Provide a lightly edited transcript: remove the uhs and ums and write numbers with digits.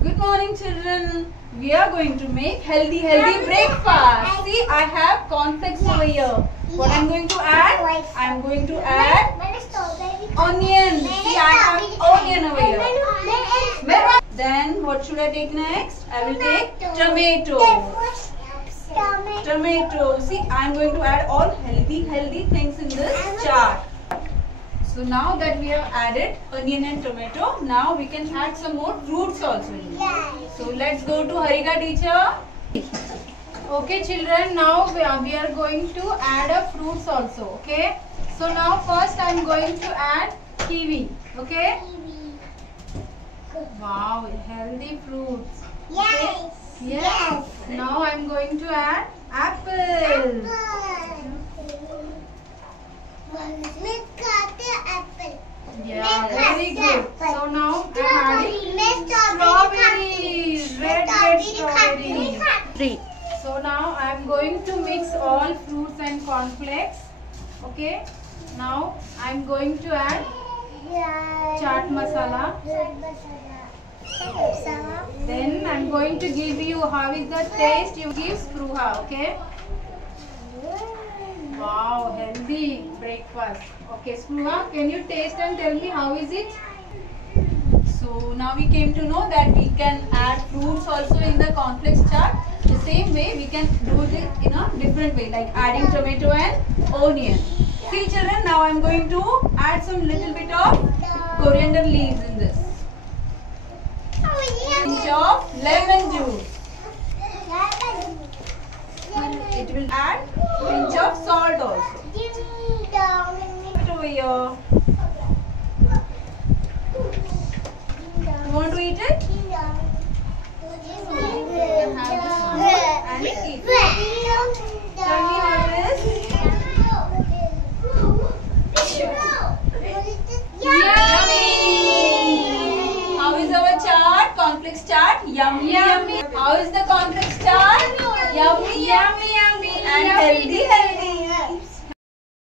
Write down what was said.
Good morning, children. We are going to make healthy breakfast. See, I have cornflakes over here. What I'm going to add? I'm going to add onion. See, I have onion over here. Then what should I take next? I will take tomato. Tomato. See, I'm going to add all healthy things in this chaat. So now that we have added onion and tomato, now we can add some more fruits also in it. So let's go to Harika teacher. Okay children, now we are going to add a fruits also. Okay. So now first I am going to add kiwi. Okay. Wow, healthy fruits. Yes. Yes. Now I am going to add apple. Yeah, very good. So now I am adding strawberries, red strawberries. So now I am going to mix all fruits and cornflakes. Okay. Now I am going to add chaat masala. Then I am going to give you how is the taste. You give spruha. Okay. Wow, healthy breakfast. Okay, Spruha, can you taste and tell me how is it? So now we came to know that we can add fruits also in the cornflakes chaat. The same way we can do it in a different way, like adding tomato and onion. See children, now I am going to add some little bit of coriander leaves in this. Pinch of lemon juice. It will add pinch of salt also. Over here. You want to eat it? You can have this one and eat it. Tell me how it is. Yummy! How is our chaat? Cornflakes chaat? Yummy, yummy. How is the cornflakes chaat? Yummy, yummy, yummy. And healthy.